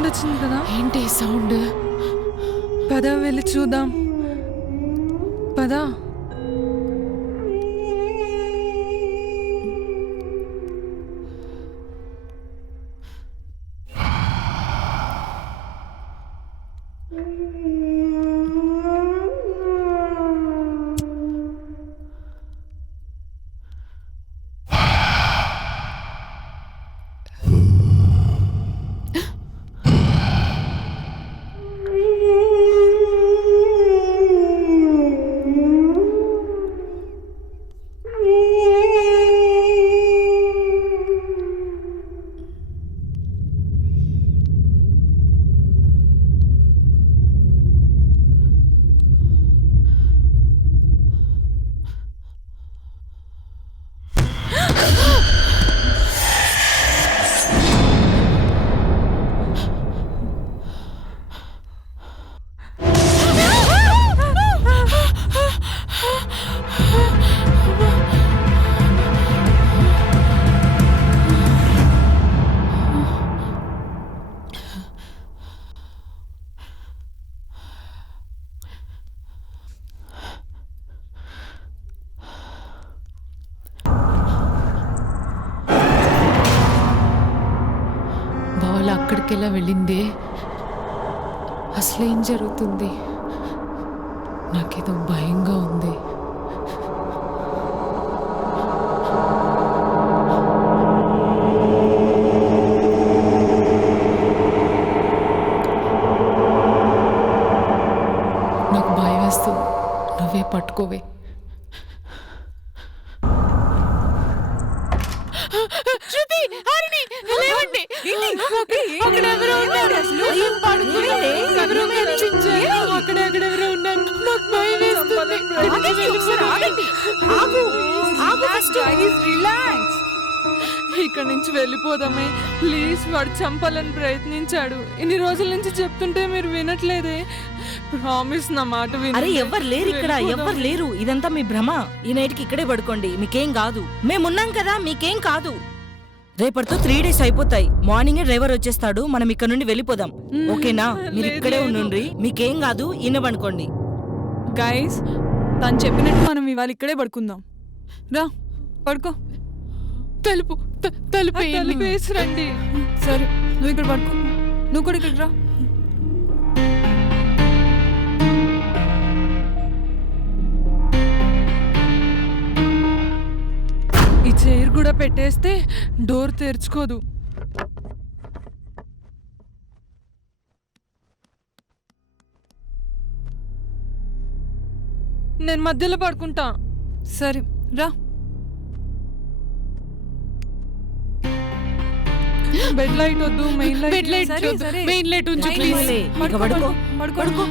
Sound వచ్చింది కదా. ఏంటి సౌండ్? పద వెళ్ళి చూద్దాం. పద. బాల్ అక్కడికెలా వెళ్ళిందే? అసలేం జరుగుతుంది? నాకేదో భయంగా ఉంది. నాకు భయం వేస్తుంది. నువ్వే పట్టుకోవే. ఇక్కడ నుంచి వెళ్ళిపోదామే ప్లీజ్. వాడు చంపాలని ప్రయత్నించాడు. ఇన్ని రోజుల నుంచి చెప్తుంటే మీరు వినట్లేదే. ప్రామిస్, నా మాట విను. అరే ఎవ్వరు లేరు ఇక్కడ, ఎవ్వరు లేరు. ఇదంతా మీ భ్రమ. ఈ నైట్కి ఇక్కడే పడుకోండి, మీకేం కాదు. మేమున్నాం కదా, మీకేం కాదు. రేపటితో 3 days అయిపోతాయి. మార్నింగే డ్రైవర్ వచ్చేస్తాడు. మనం ఇక్కడ నుండి వెళ్ళిపోదాం, ఓకేనా? మీరు ఇక్కడే ఉండండి, మీకేం కాదు. ఇన్నపడుకోండి. గైస్, తను చెప్పినట్టు మనం ఇవాళ ఇక్కడే పడుకుందాం. రా పడుకో. తలుపు వేసి రండి. సరే, నువ్వు ఇక్కడ పడుకో. నువ్వు కూడా ఇక్కడ రా. ఈ చైర్ కూడా పెట్టేస్తే డోర్ తెరుచుకోదు. నేను మధ్యలో పడుకుంటా. సరే రా. బెడ్ లైట్ వద్దు, మెయిన్ లైట్. మెయిన్ లైట్ ఉంచు ప్లీజ్. పడుకో.